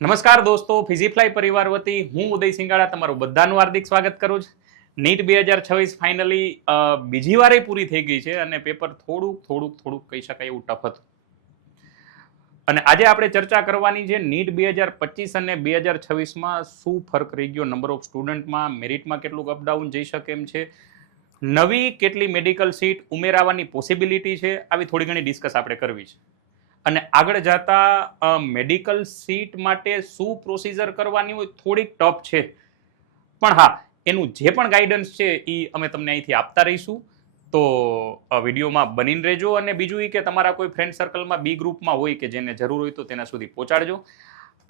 નમસ્કાર દોસ્તો, ફિઝીફ્લાય પરિવાર વતી હું ઉદય સિંગાડા તમારું બધાનું હાર્દિક સ્વાગત કરું છું. નીટ 2026 ફાઇનલી બીજી વારે પૂરી થઈ ગઈ છે અને પેપર થોડુંક કહી શકાય એવું ટફ હતું. અને આજે આપણે ચર્ચા કરવાની છે નીટ 2025 અને 2026માં શું ફરક રહી ગયો નંબર ઓફ સ્ટુડન્ટમાં, મેરિટમાં કેટલું અપડાઉન જઈ શકે એમ છે, નવી કેટલી મેડિકલ સીટ ઉમેરાવાની પોસિબિલિટી છે, આવી થોડી ઘણી ડિસ્કસ આપણે કરવી છે. અને આગળ જતા મેડિકલ સીટ માટે શું પ્રોસિજર કરવાની હોય થોડીક ટફ છે, પણ હા એનું જે પણ ગાઈડન્સ છે એ અમે તમને અહીંથી આપતા રહીશું. તો વિડીયોમાં બનીને રહેજો. અને બીજું એ કે તમારા કોઈ ફ્રેન્ડ સર્કલમાં બી ગ્રુપમાં હોય કે જેને જરૂર હોય તો તેના સુધી પહોંચાડજો.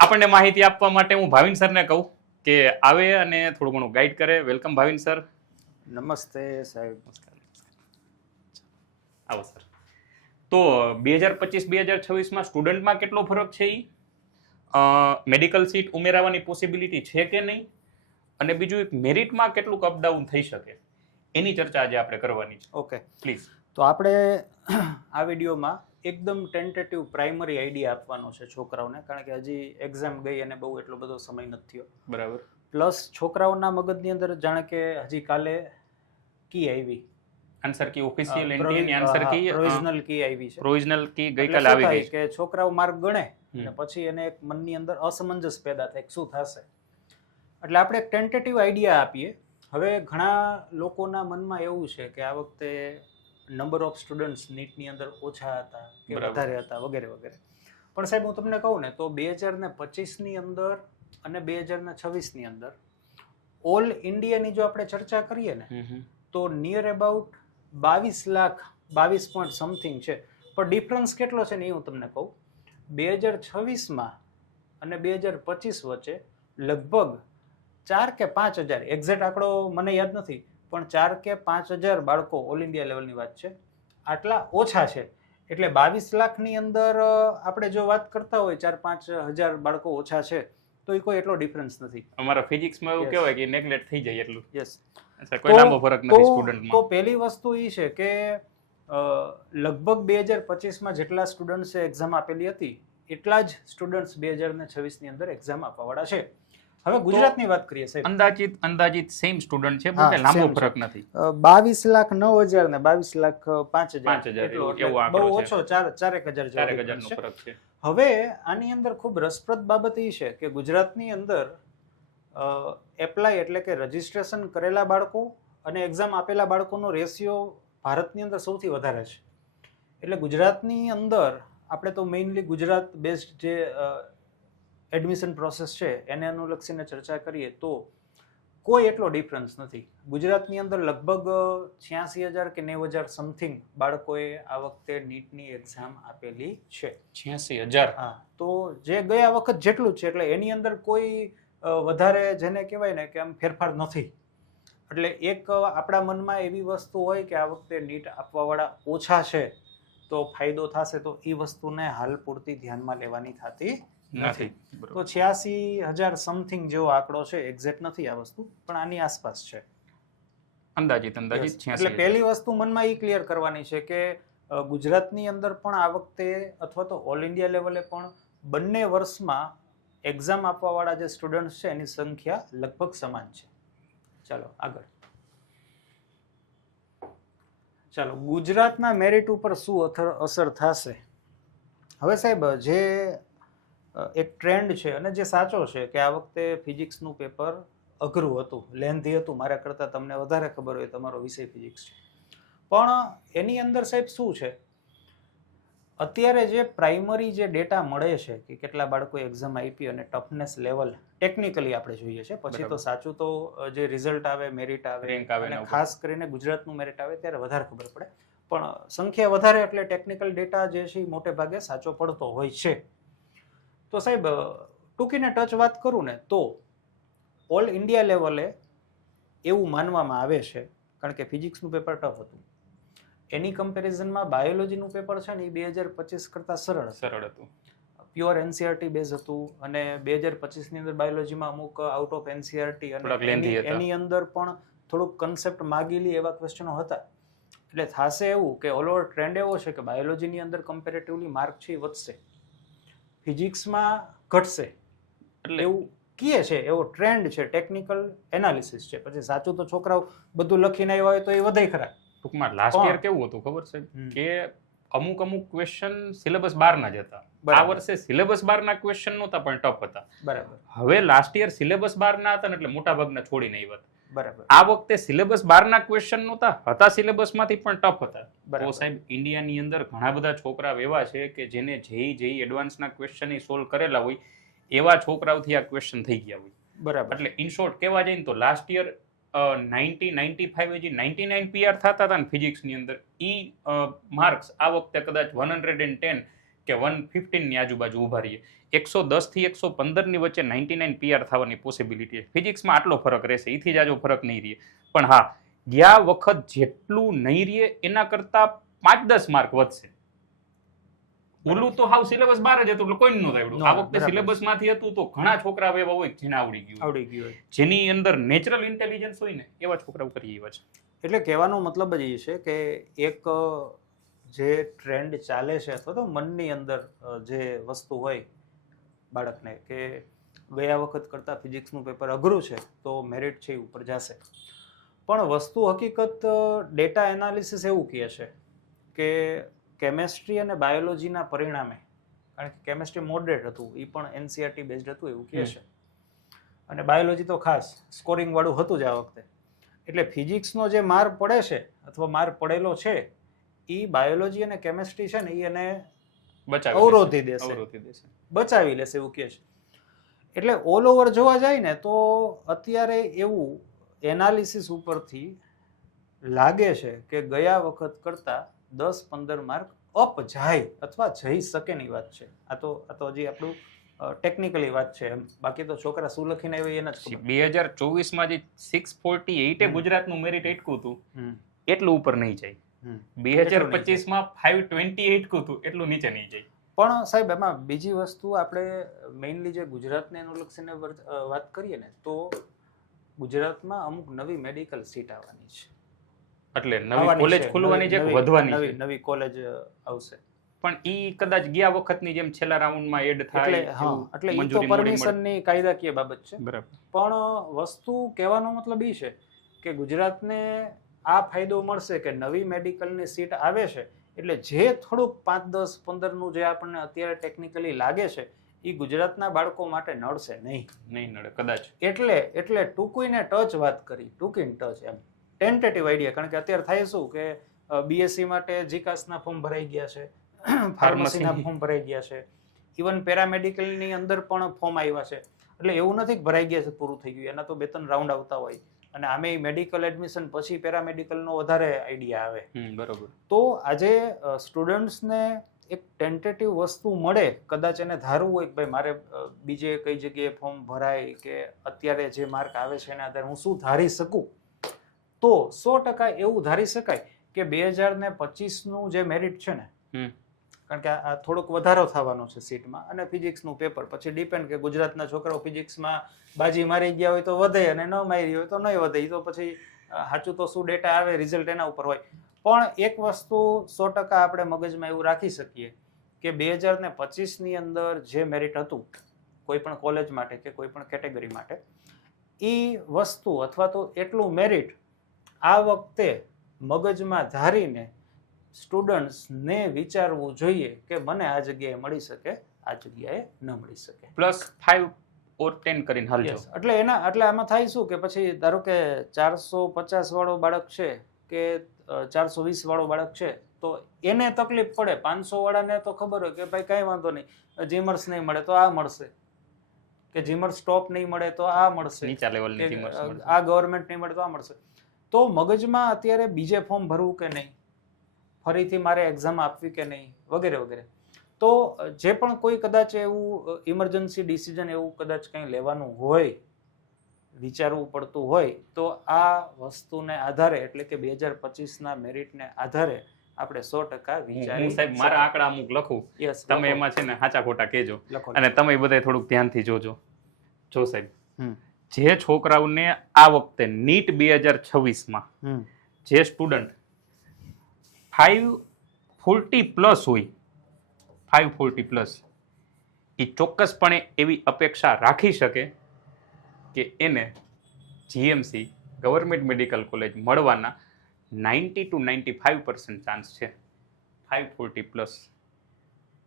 આપણને માહિતી આપવા માટે હું ભાવિન સરને કહું કે આવે અને થોડું ઘણું ગાઈડ કરે. Welcome Bhavin sir. નમસ્તે સાહેબ. આવો સર. તો 2025-2026માં સ્ટુડન્ટમાં કેટલો ફરક છે, મેડિકલ સીટ ઉમેરાવાની પોસિબિલિટી છે કે નહીં, અને બીજું એક મેરિટમાં કેટલું અપડાઉન થઈ શકે એની ચર્ચા આજે આપણે કરવાની છે. Okay, please. તો આપણે આ વિડીયોમાં એકદમ ટેન્ટેટિવ પ્રાઇમરી આઈડિયા આપવાનો છે છોકરાઓને, કારણ કે હજી એક્ઝામ ગઈ અને બહુ એટલો બધો સમય નથી થયો. બરાબર. પ્લસ છોકરાઓના મગજની અંદર જાણે કે હજી કાલે કી આવી, answer key official NTA answer key provisional key આવી છે. પ્રોવિઝનલ કી એટલે ગઈકાલે શું આવી થાય ગઈ કે છોકરાઓ માર્ક ગણે અને પછી એને એક મનની અંદર અસમંજસ પેદા થાય કે શું થશે. એટલે આપણે એક ટેન્ટેટિવ આઈડિયા આપીએ. હવે ઘણા લોકોના મનમાં એવું છે કે આ વખતે નંબર ઓફ સ્ટુડન્ટ્સ નીટની અંદર ઓછા હતા કે વધારે હતા વગેરે વગેરે. પણ સાહેબ હું તમને કહું ને તો 2025ની અંદર અને 2026ની અંદર ઓલ ઇન્ડિયાની જો આપણે ચર્ચા કરીએ ને તો near about 22 lakh 22 point something છે. પણ ડિફરન્સ કેટલો છે ને એ હું તમને કહું. 2026માં અને 2025 વચ્ચે લગભગ 4 કે 5 હજાર, એક્ઝેક્ટ આંકડો મને યાદ નથી, પણ 4 કે 5 હજાર બાળકો ઓલ ઇન્ડિયા લેવલની વાત છે, આટલા ઓછા છે. એટલે 22 લાખની અંદર આપણે જો વાત કરતા હોય 4-5 હજાર બાળકો ઓછા છે તો એ કોઈ એટલો ડિફરન્સ નથી. અમારા ફિઝિક્સમાં એવું કહેવાય કે નેગ્લેક્ટ થઈ જાય એટલું. યસ. કોઈ લાંબો ફરક નથી સ્ટુડન્ટમાં. તો પહેલી વસ્તુ એ છે કે લગભગ 2025માં જેટલા સ્ટુડન્ટ્સે એક્ઝામ આપેલી હતી એટલા જ સ્ટુડન્ટ્સ 2026ની અંદર એક્ઝામ આપવાવાળા છે. હવે ગુજરાતની વાત કરીએ સાહેબ. અંદાજિત સેમ સ્ટુડન્ટ છે, બહુ લાંબો ફરક નથી. 22,09,000 ને 22,05,000 એવું બહુ ઓછો, 4,000 નો ફરક છે. હવે આની અંદર ખૂબ રસપ્રદ બાબત એ છે કે ગુજરાતની અંદર એપ્લાય એટલે કે રજીસ્ટ્રેશન કરેલા બાળકો અને એક્ઝામ આપેલા બાળકોનો રેશિયો ભારતની અંદર સૌથી વધારે છે. એટલે ગુજરાતની અંદર આપણે તો મેઇનલી ગુજરાત બેઝડ જે એડમિશન પ્રોસેસ છે એને અનુલક્ષીને ચર્ચા કરીએ તો કોઈ એટલો ડિફરન્સ નથી. ગુજરાતની અંદર લગભગ 86,000 કે 90,000 સમથિંગ બાળકોએ આ વખતે નીટની એક્ઝામ આપેલી છે. 86,000? હા. તો જે ગયા વખત જેટલું જ છે, એટલે એની અંદર કોઈ વધારે જેને કહેવાય ને કે આમ ફેરફાર નથી. એટલે એક આપણા મનમાં એવી વસ્તુ હોય કે આ વખતે નીટ આપવાવાળા ઓછા છે તો ફાયદો થશે, તો એ વસ્તુને હાલ પૂરતી ધ્યાનમાં લેવાની થતી નથી. તો 86,000 સમથિંગ જેવો આંકડો છે, એક્ઝેક્ટ નથી આ વસ્તુ, પણ આની આસપાસ છે અંદાજિત. એટલે પહેલી વસ્તુ મનમાં એ ક્લિયર કરવાની છે કે ગુજરાતની અંદર પણ આ વખતે અથવા તો ઓલ ઇન્ડિયા લેવલે પણ બંને વર્ષમાં એક્ઝામ આપવાવાળા જે સ્ટુડન્ટ્સ છે એની સંખ્યા લગભગ સમાન છે. ચાલો આગળ. ચાલો, ગુજરાતના મેરિટ ઉપર શું અસર થશે. હવે સાહેબ જે એક ટ્રેન્ડ છે અને જે સાચો છે કે આ વખતે ફિઝિક્સનું પેપર અઘરું હતું, લેન્ધી હતું. મારા કરતાં તમને વધારે ખબર હોય, તમારો વિષય ફિઝિક્સ છે. પણ એની અંદર સાહેબ શું છે, અત્યારે જે પ્રાઇમરી જે ડેટા મળે છે કે કેટલા બાળકો એક્ઝામ આપી અને ટફનેસ લેવલ ટેકનિકલી આપણે જોઈએ છે, પછી તો સાચું તો જે રિઝલ્ટ આવે, મેરિટ આવે, અને ખાસ કરીને ગુજરાતનું મેરિટ આવે ત્યારે વધારે ખબર પડે. પણ સંખ્યા વધારે એટલે ટેકનિકલ ડેટા જે છે એ મોટે ભાગે સાચો પડતો હોય છે. તો સાહેબ ટૂંકીને ટચ વાત કરું ને તો ઓલ ઇન્ડિયા લેવલે એવું માનવામાં આવે છે, કારણ કે ફિઝિક્સનું પેપર ટફ હતું, એની કમ્પેરિઝનમાં બાયોલોજીનું પેપર છે ને એ 2025 કરતાં સરળ હતું. પ્યોર એનસીઆરટી બેઝ હતું અને 2025ની અંદર બાયોલોજીમાં અમુક આઉટ ઓફ એનસીઆરટી અને એની અંદર પણ થોડુંક કન્સેપ્ટ માગેલી એવા ક્વેશ્ચનો હતા. એટલે થશે એવું કે ઓલ ઓવર ટ્રેન્ડ એવો છે કે બાયોલોજીની અંદર કમ્પેરેટિવલી માર્ક છે એ વધશે, ફિઝિક્સમાં ઘટશે. એટલે એવું કહે છે, એવો ટ્રેન્ડ છે, ટેકનિકલ એનાલિસિસ છે. પછી સાચું તો છોકરાઓ બધું લખીને આવ્યા હોય તો એ વધારે ખરા. ટૂંકમાં લાસ્ટ યર કેવું હતું ખબર છે કે અમુક ક્વેશ્ચન સિલેબસ બહારના જ હતા. આ વર્ષે સિલેબસ બહારના ક્વેશ્ચન નહોતા પણ ટફ હતા. બરાબર. હવે લાસ્ટ યર સિલેબસ બહારના હતા ને એટલે મોટા ભાગના છોડીને આવ્યા. બરાબર. આ વખતે સિલેબસ બહારના ક્વેશ્ચન નહોતા, હતા સિલેબસમાંથી પણ ટફ હતા. તો સાહેબ ઇન્ડિયાની અંદર ઘણા બધા છોકરા એવા છે કે જેને જેઈ એડવાન્સના ક્વેશ્ચન સોલ્વ કરેલા હોય એવા છોકરાઓથી આ ક્વેશ્ચન થઈ ગયા હોય. બરાબર. એટલે ઇન શોર્ટ કહેવા જઈએ તો લાસ્ટ યર 99 PR થતા હતા ને ફિઝિક્સની અંદર ઈ માર્ક્સ આ વખતે કદાચ 110 કે 115 ની આજુબાજુ ઉભા રહીએ. 110 થી 115 ની વચ્ચે 99 PR થવાની પોસિબિલિટી છે. ફિઝિક્સમાં આટલો ફરક રહેશે, એથી જ આજો ફરક નહીં રહે. પણ હા, ગયા વખત જેટલું નહીં રહે એના કરતા 5-10 માર્ક વધશે. ઓલું તો હાવ સિલેબસ બહાર જ હતું એટલે કોઈ નહોતું આવડ્યું. આ વખતે સિલેબસ માંથી હતું તો ઘણા છોકરા એવા હોય જેને આવડી ગયું, જેની અંદર નેચરલ ઇન્ટેલિજન્સ હોય ને એવા છોકરાઓ કરી એવા છે. એટલે કહેવાનો મતલબ જ એ છે કે એક જે ટ્રેન્ડ ચાલે છે અથવા તો મનની અંદર જે વસ્તુ હોય બાળકને કે ગયા વખત કરતાં ફિઝિક્સનું પેપર અઘરું છે તો મેરિટ છે એ ઉપર જશે. પણ વસ્તુ હકીકત ડેટા એનાલિસિસ એવું કહે છે કે કેમેસ્ટ્રી અને બાયોલોજીના પરિણામે, કારણ કે કેમેસ્ટ્રી મોડરેટ હતું, એ પણ NCERT બેઝડ હતું એવું કહે છે, અને બાયોલોજી તો ખાસ સ્કોરિંગ વાળું હતું જ આ વખતે. એટલે ફિઝિક્સનો જે માર પડે છે અથવા માર પડેલો છે એ બાયોલોજી અને કેમેસ્ટ્રી છે ને એ એને અવરોધી દેશે, બચાવી લેશે એવું કહે છે. એટલે ઓલ ઓવર જોવા જાય ને તો અત્યારે એવું એનાલિસિસ ઉપરથી લાગે છે કે ગયા વખત કરતાં 10-15 માર્ક અપ જાય અથવા જઈ શકે ની વાત છે. આ તો હજી આપણું ટેકનિકલી વાત છે. બાકી તો છોકરા શું લખીને આવ્યા એને જ ખબર. 2024માં જે 648 ગુજરાતનું મેરિટ એટકું હતું એટલું ઉપર નહીં જાય. 2025માં 528 હતું એટલું નીચે નહીં જાય. પણ સાહેબ એમાં બીજી વસ્તુ આપણે મેઇનલી જે ગુજરાતને અનુલક્ષીને વાત કરીએ ને તો ગુજરાતમાં અમુક નવી મેડિકલ સીટ આવવાની છે. એટલે નવી કોલેજ ખુલવાની છે, વધવાની નવી કોલેજ આવશે. પણ ઈ કદાચ ગયા વખતની જેમ છેલ્લા રાઉન્ડમાં એડ થાય. એટલે ઈ તો પરમિશનની કાયદાકીય બાબત છે. બરાબર. પણ વસ્તુ કહેવાનો મતલબ એ છે કે ગુજરાતને આ ફાયદો મળશે કે નવી મેડિકલની સીટ આવે છે એટલે જે થોડુંક 5-10-15 નું જે આપણને અત્યારે ટેકનિકલી લાગે છે એ ગુજરાતના બાળકો માટે નડશે નહીં નડે કદાચ. એટલે ટૂંકીને ટચ વાત કરી, ટૂંકીને ટચ એમ ટેન્ટેટિવ આઈડિયા. કારણ કે અત્યારે થાય શું કે BSc માટે જીકાસના ફોર્મ ભરાઈ ગયા છે, ફાર્મસીના ફોર્મ ભરાઈ ગયા છે, ઇવન પેરામેડિકલની અંદર પણ ફોર્મ આવ્યા છે. એટલે એવું નથી કે ભરાઈ ગયા છે પૂરું થઈ ગયું, એના તો 2-3 રાઉન્ડ આવતા હોય. અને આમે મેડિકલ એડમિશન પછી પેરામેડિકલનો વધારે આઈડિયા આવે. બરોબર. તો આજે સ્ટુડન્ટ્સને એક ટેન્ટેટિવ વસ્તુ મળે, કદાચ એને ધારવું હોય કે ભાઈ મારે બીજે કઈ જગ્યાએ ફોર્મ ભરાય કે અત્યારે જે માર્ક આવે છે એના આધારે હું શું ધારી શકું, તો 100% એવું ધારી શકાય કે 2025નું જે મેરિટ છે ને, કારણ કે આ થોડોક વધારો થવાનો છે સીટમાં, અને ફિઝિક્સનું પેપર પછી ડિપેન્ડ કે ગુજરાતના છોકરાઓ ફિઝિક્સમાં બાજી મારી ગયા હોય તો વધે અને ન મારી હોય તો નહીં વધે. એ તો પછી સાચું તો શું ડેટા આવે, રિઝલ્ટ એના ઉપર હોય. પણ એક વસ્તુ 100% આપણે મગજમાં એવું રાખી શકીએ કે 2025ની અંદર જે મેરિટ હતું કોઈ પણ કોલેજ માટે કે કોઈ પણ કેટેગરી માટે, એ વસ્તુ અથવા તો એટલું મેરિટ આ વખતે મગજમાં ધારીને સ્ટુડન્ટ્સને વિચારવું જોઈએ કે મને આ જગ્યાએ મળી શકે, આ જગ્યાએ ન મળી શકે. +5 or 10 કરીને હાલજો. એટલે આમાં થાય શું કે પછી ધારો કે 450 વાળો બાળક છે કે 420 વાળો બાળક છે તો એને તકલીફ પડે. 500 વાળાને તો ખબર હોય કે ભાઈ કઈ વાંધો નહીં, જીમર્સ નહીં મળે તો આ મળશે, કે જીમર્સ ટોપ નહીં મળે તો આ મળશે, નીચા લેવલની જીમર્સ મળશે, આ ગવર્મેન્ટ નહીં મળે તો આ મળશે. તો મગજમાં અત્યારે બીજે ફોર્મ ભરવું કે નહીં, ફરીથી મારે એક્ઝામ આપવી કે નહીં, વગેરે વગેરે. તો જે પણ કોઈ કદાચ એવું ઇમરજન્સી ડિસિઝન એવું કદાચ કંઈ લેવાનું હોય, વિચારવું પડતું હોય, તો આ વસ્તુને આધારે એટલે કે 2025ના મેરિટને આધારે આપણે 100% વિચારી. સાહેબ મારા આંકડા અમુક લખું, તમે એમાં છે ને સાચા ખોટા કહેજો, અને તમે બધા થોડુંક ધ્યાનથી જોજો. જો સાહેબ, જે છોકરાઓને આ વખતે નીટ 2026માં જે સ્ટુડન્ટ 540 પ્લસ હોય, 540 પ્લસ, એ ચોક્કસપણે એવી અપેક્ષા રાખી શકે કે એને જીએમસી ગવર્મેન્ટ મેડિકલ કોલેજ મળવાના 90 to 95% ચાન્સ છે, 540 પ્લસ.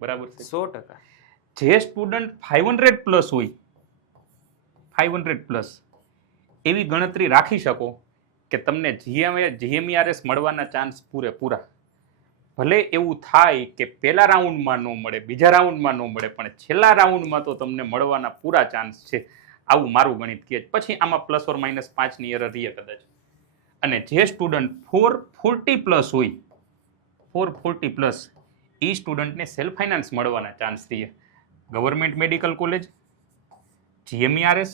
બરાબર છે? 100%. જે સ્ટુડન્ટ 500 પ્લસ હોય, 500 પ્લસ એવી ગણતરી રાખી શકો કે તમને જીએમઈઆરએસ મળવાના ચાન્સ પૂરેપૂરા. ભલે એવું થાય કે પહેલા રાઉન્ડમાં ન મળે, બીજા રાઉન્ડમાં ન મળે, પણ છેલ્લા રાઉન્ડમાં તો તમને મળવાના પૂરા ચાન્સ છે, આવું મારું ગણિત કહે છે. પછી આમાં ±5ની એરર રહે કદાચ. અને જે સ્ટુડન્ટ 440 પ્લસ હોય, 440 પ્લસ, એ સ્ટુડન્ટને સેલ્ફ ફાઇનાન્સ મળવાના ચાન્સ રહે. ગવર્મેન્ટ મેડિકલ કોલેજ, જીએમઈઆરએસ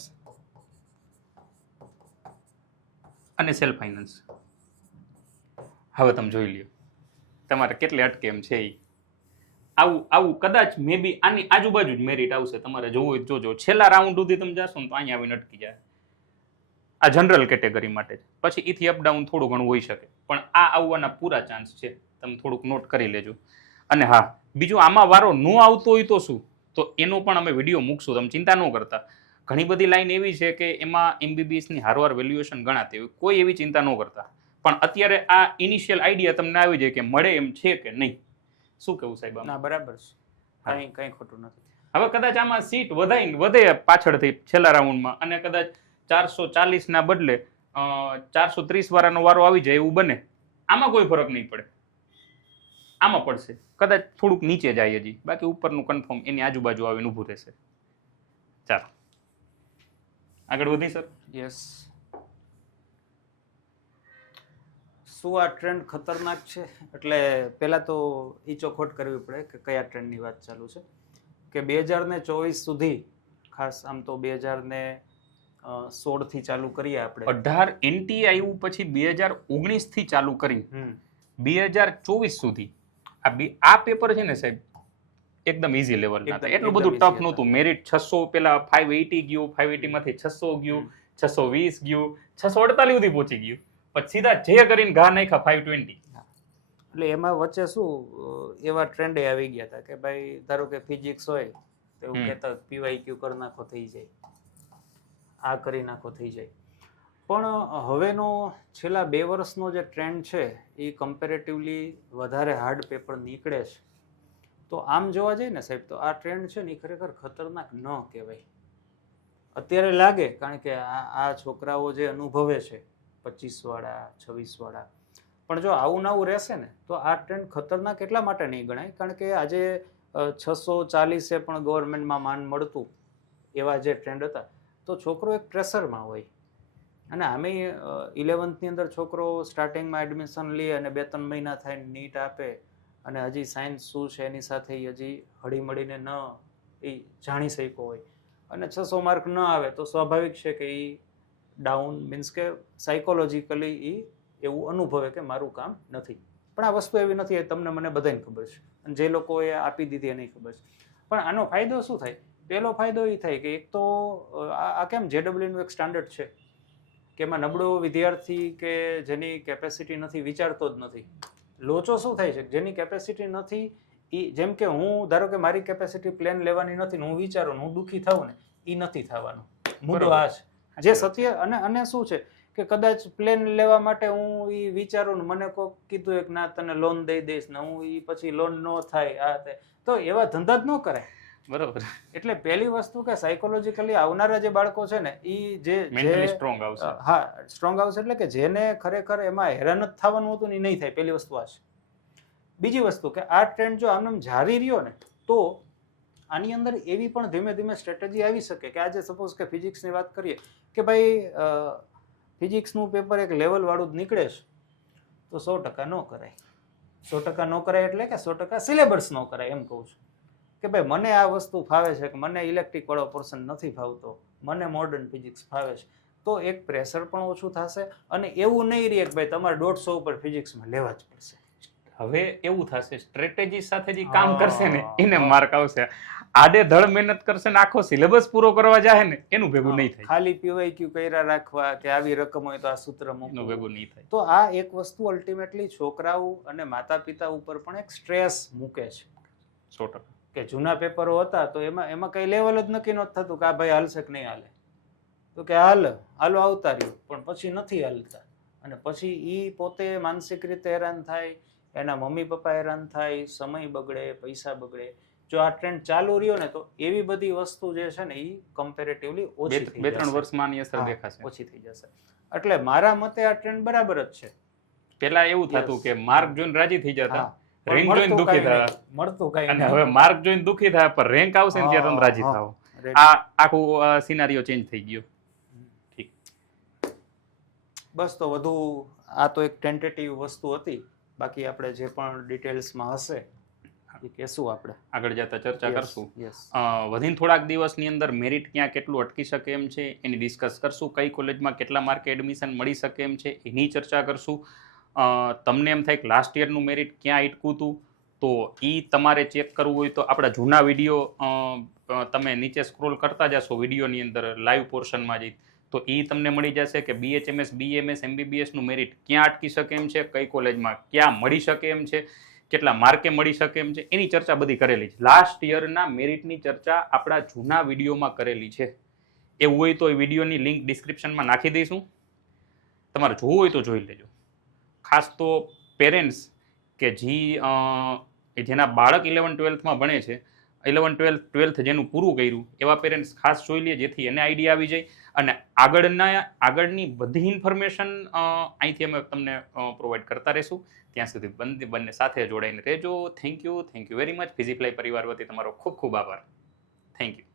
અને સેલ્ફ ફાઇનાન્સ. હવે તમે જોઈ લ્યો તમારે કેટલે અટકે એમ છે. આવું કદાચ મે બી આની આજુબાજુ જ મેરિટ આવશે. તમારે જોવું હોય જોજો. છેલ્લા રાઉન્ડ સુધી તમે જાશો ને તો અહીંયા આવીને અટકી જાય. આ જનરલ કેટેગરી માટે જ. પછી એથી અપડાઉન થોડું ઘણું હોઈ શકે, પણ આ આવવાના પૂરા ચાન્સ છે. તમે થોડુંક નોટ કરી લેજો. અને હા, બીજું આમાં વારો ન આવતો હોય તો શું, તો એનો પણ અમે વિડીયો મૂકશું, તમે ચિંતા ન કરતા. ઘણી બધી લાઈન એવી છે કે એમાં એમબીબીએસની હારવાર વેલ્યુએશન ગણાતી હોય, કોઈ એવી ચિંતા ન કરતા. પણ અત્યારે આ ઇનિશિયલ આઈડિયા તમને આવી જાય કે મળે એમ છે કે નહીં. શું કેવું સાહેબ? ના, બરાબર છે, કઈ ખોટું નથી. હવે કદાચ આમાં સીટ વધે પાછળથી છેલ્લા રાઉન્ડમાં, અને કદાચ 440 ના બદલે 430 વાળાનો વારો આવી જાય એવું બને, આમાં કોઈ ફરક નહીં પડે. આમાં પડશે કદાચ થોડુંક નીચે જાય હજી, બાકી ઉપરનું કન્ફર્મ એની આજુબાજુ આવીને ઊભું રહેશે. ચાલો આગળ વધી સર. યસ. શું આ ટ્રેન્ડ ખતરનાક છે? એટલે પહેલા તો એ ચોખવટ કરવી પડે કે કયા ટ્રેન્ડની વાત ચાલુ છે. કે 2024 સુધી, ખાસ આમ તો 2016 થી ચાલુ કરીએ આપણે, 18 એનટી આવ્યું પછી 2019 થી ચાલુ કરી 2024 સુધી આ પેપર છે ને સાહેબ, એકદમ ઈઝી લેવલ ના હતા. એટલું બધું ટફ નહોતું. મેરિટ 600 પેલા 580 ગયું, 580 માંથી 600 ગયું, 620 ગયું, 648 સુધી પહોંચી ગયું, પછી સીધા જે કરીને ઘા નાખ્યા 520. એટલે એમાં વચ્ચે શું એવા ટ્રેન્ડ આવી ગયા હતા કે ભાઈ ધારો કે ફિઝિક્સ હોય તો એવું કહેતા પીવાયક્યુ કરી નાખો થઈ જાય, આ કરી નાખો થઈ જાય. પણ હવેનો છેલ્લા 2 વર્ષનો જે ટ્રેન્ડ છે એ કમ્પેરેટિવલી વધારે હાર્ડ પેપર નીકળે છે. તો આમ જોવા જઈએ ને સાહેબ, તો આ ટ્રેન્ડ છે ને એ ખરેખર ખતરનાક ન કહેવાય. અત્યારે લાગે, કારણ કે આ છોકરાઓ જે અનુભવે છે 25 વાળા 26 વાળા, પણ જો આવું નવું રહેશે ને તો આ ટ્રેન્ડ ખતરનાક એટલા માટે નહીં ગણાય, કારણ કે આજે 640 પણ ગવર્મેન્ટમાં માન મળતું એવા જે ટ્રેન્ડ હતા, તો છોકરો એક પ્રેશરમાં હોય. અને આમે 11th અંદર છોકરો સ્ટાર્ટિંગમાં એડમિશન લે અને 2-3 મહિના થાય નીટ આપે, અને હજી સાયન્સ શું છે એની સાથે હજી હળીમળીને ન એ જાણી શક્યો હોય, અને 600 માર્ક ન આવે તો સ્વાભાવિક છે કે એ ડાઉન, મીન્સ કે સાયકોલોજીકલી એ એવું અનુભવે કે મારું કામ નથી. પણ આ વસ્તુ એવી નથી, તમને મને બધાને ખબર છે, અને જે લોકોએ આપી દીધી એને ખબર છે. પણ આનો ફાયદો શું થાય? પહેલો ફાયદો એ થાય કે એક તો આ કેમ જેડબલ્યુનું એક સ્ટાન્ડર્ડ છે કે એમાં નબળો વિદ્યાર્થી કે જેની કેપેસિટી નથી વિચારતો જ નથી. લોચો શું થાય છે? જેની કેપેસિટી નથી એ, જેમ કે હું ધારો કે મારી કેપેસિટી પ્લેન લેવાની નથી ને હું વિચારું હું દુઃખી થાઉં ને, એ નથી થવાનું. મુદ્દો આ છે જે સત્ય. અને શું છે કે કદાચ પ્લેન લેવા માટે હું એ વિચારું ને મને કોઈ કીધું એક ના તને લોન દઈ દઈશ ને હું એ પછી લોન ન થાય આ તે, તો એવા ધંધા જ ન કરાય. બરોબર. એટલે પહેલી વસ્તુ કે સાયકોલોજીકલી આવનારા જે બાળકો છે ને એ જે સ્ટ્રોંગ આવશે. હા, સ્ટ્રોંગ આવશે. એટલે કે જેને ખરેખર એમાં હેરાન જ થવાનું હતું ને એ નહીં થાય. પહેલી વસ્તુ આ છે. બીજી વસ્તુ કે આ ટ્રેન્ડ જો આમ જારી રહ્યો ને તો આની અંદર એવી પણ ધીમે ધીમે સ્ટ્રેટેજી આવી શકે કે આજે સપોઝ કે ફિઝિક્સની વાત કરીએ કે ભાઈ ફિઝિક્સનું પેપર એક લેવલ વાળું જ નીકળે છે તો 100% ન કરાય. 100% ન કરાય એટલે કે 100% સિલેબસ ન કરાય, એમ કહું છું કે ભાઈ મને આ વસ્તુ ફાવે છે, કે મને ઇલેક્ટ્રિક વાળો પોર્શન નથી ફાવતો, મને મોડર્ન ફિઝિક્સ ફાવે છે, તો એક પ્રેશર પણ ઓછું થશે. અને એવું નહીં રહે કે ભાઈ તમારે 150 ઉપર ફિઝિક્સમાં લેવા જ પડશે. હવે એવું થશે, સ્ટ્રેટેજી સાથે જે કામ કરશે ને એને માર્ક આવશે. આડે ધડ મહેનત કરશે ને આખો સિલેબસ પૂરો કરવા જાય ને એનું ભેગું નહીં થાય. ખાલી પીવાયક્યુ કર્યા રાખવા કે આવી રકમ હોય તો આ સૂત્ર મૂકવું ભેગું નહીં થાય. તો આ એક વસ્તુ અલ્ટિમેટલી છોકરાઓ અને માતા પિતા ઉપર પણ એક સ્ટ્રેસ મૂકે છે. 100%. કે જૂના પેપરો હતા તો એમાં કઈ લેવલ જ નક્કી નહોતું થતું કે આ ભાઈ હાલશે કે નહીં હાલે, તો કે હાલો આવતા રહ્યો, પણ પછી નથી હાલતા. અને પછી એ પોતે માનસિક રીતે હેરાન થાય, એના મમ્મી પપ્પા હેરાન થાય, સમય બગડે, પૈસા બગડે. જો આ ટ્રેન્ડ ચાલુ રહ્યો ને તો એવી બધી વસ્તુ જે છે ને એ કમ્પેરેટિવલી ઓછી થઈ બે ત્રણ જશે. વર્ષમાં આની અસર દેખાશે. ઓછી થઈ જશે. એટલે મારા મતે આ ટ્રેન્ડ બરાબર જ છે. પેલા એવું થતું કે માર્ક જોઈને રાજી થઈ જતા, હા, પણ રેન્ક જોઈને મળતું દુખી કાંઈ થતા, નહીં. મળતું કઈ અને હવે માર્ક જોઈને દુખી થાય પણ રેન્ક આવશે ને ત્યારે તમે રાજી થાવ. આ આખું સિનારીઓ ચેન્જ થઈ ગયો. ઠીક, બસ તો વધુ આ તો એક ટેન્ટેટિવ વસ્તુ હતી. બાકી આપણે જે પણ ડિટેલ્સમાં હશે એ કહેશું આપણે આગળ જતા ચર્ચા કરશું. યસ વધીને થોડાક દિવસની અંદર મેરિટ ક્યાં કેટલું અટકી શકે એમ છે એની ડિસ્કસ કરશું. કઈ કોલેજમાં કેટલા માર્કે એડમિશન મળી શકે એમ છે એની ચર્ચા કરશું. તમને એમ થાય કે લાસ્ટ યરનું મેરિટ ક્યાં અટકું હતું તો એ તમારે ચેક કરવું હોય તો આપણા જૂના વિડીયો તમે નીચે સ્ક્રોલ કરતા જશો વિડીયોની અંદર લાઈવ પોર્શનમાં જઈ તો એ તમને મળી જશે કે BHMS BMS MBBS નું મેરિટ ક્યાં અટકી શકે એમ છે, કઈ કોલેજમાં ક્યાં મળી શકે એમ છે, કેટલા માર્કે મળી શકે એમ છે, એની ચર્ચા બધી કરેલી છે. લાસ્ટ યરના મેરિટની ચર્ચા આપણા જૂના વિડીયોમાં કરેલી છે. એવું હોય તો એ વિડીયોની લિંક ડિસ્ક્રિપ્શનમાં નાખી દઈશું, તમારે જોવું હોય તો જોઈ લેજો. ખાસ તો પેરેન્ટ્સ કે જેના બાળક 11-12માં ભણે છે, 11-12 જેનું પૂરું કર્યું એવા પેરેન્ટ્સ ખાસ જોઈ લે જેથી એને આઈડિયા આવી જાય. અને આગળની બધી ઇન્ફોર્મેશન અહીંથી અમે તમને પ્રોવાઈડ કરતા રહીશું. ત્યાં સુધી બંને સાથે જોડાઈને રહેજો. Thank you very much. ફિઝીપ્લાય પરિવાર વતી તમારો ખૂબ ખૂબ આભાર. Thank you.